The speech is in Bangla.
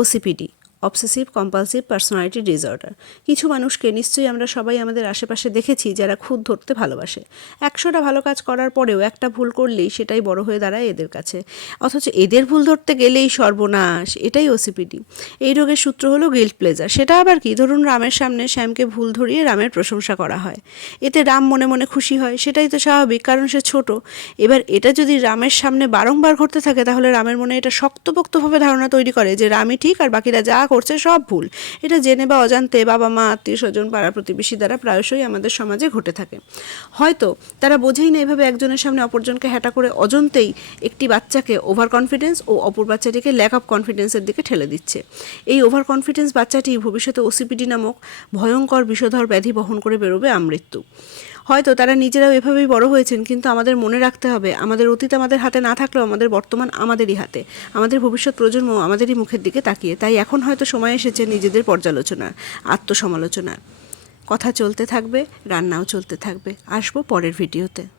ওসিপিডি, অবসেসিভ কম্পালসিভ পার্সোনালিটি ডিসঅর্ডার। কিছু মানুষকে নিশ্চয়ই আমরা সবাই আমাদের আশেপাশে দেখেছি যারা খুদ ধরতে ভালোবাসে। 100টা ভালো কাজ করার পরেও একটা ভুল করলেই সেটাই বড় হয়ে দাঁড়ায় এদের কাছে, অথচ এদের ভুল ধরতে গেলেই সর্বনাশ। এটাই ওসিপিডি। এই রোগের সূত্র হলো গিল্ট প্লেজার। সেটা আবার কি? ধরুন রামের সামনে শ্যামকে ভুল ধরিয়ে রামের প্রশংসা করা হয়, এতে রাম মনে মনে খুশি হয়, সেটাই তো স্বাভাবিক, কারণ সে ছোট। এবার এটা যদি রামের সামনে বারংবার ঘটতে থাকে তাহলে রামের মনে এটা শক্তপোক্তভাবে ধারণা তৈরি করে যে রামই ঠিক আর বাকিরা যা করছে সব ভুল। এটা জেনে বা অজান্তে বাবা মা আত্মীয় স্বজন পাড়া প্রতিবেশী দ্বারা প্রায়শই আমাদের সমাজে ঘটে থাকে। হয়তো তারা বোঝেই না এভাবে একজনের সামনে অপরজনকে হ্যাটা করে অজন্তেই একটি বাচ্চাকে ওভার কনফিডেন্স ও অপর বাচ্চাটিকে ল্যাক অফ কনফিডেন্সের দিকে ঠেলে দিচ্ছে। এই ওভার কনফিডেন্স বাচ্চাটি ভবিষ্যতে ওসিপিডি নামক ভয়ঙ্কর বিষধর ব্যাধি বহন করে বেরোবে আমৃত্যু। হয়তো তারা নিজেরাও এভাবেই বড় হয়েছেন, কিন্তু আমাদের মনে রাখতে হবে আমাদের অতীত আমাদের হাতে না থাকলেও আমাদের বর্তমান আমাদেরই হাতে, আমাদের ভবিষ্যৎ প্রজন্ম আমাদেরই মুখের দিকে তাকিয়ে। তাই এখন হয়তো সময় এসেছে নিজেদের পর্যালোচনার, আত্মসমালোচনার। কথা চলতে থাকবে, রান্নাও চলতে থাকবে। আসবো পরের ভিডিওতে।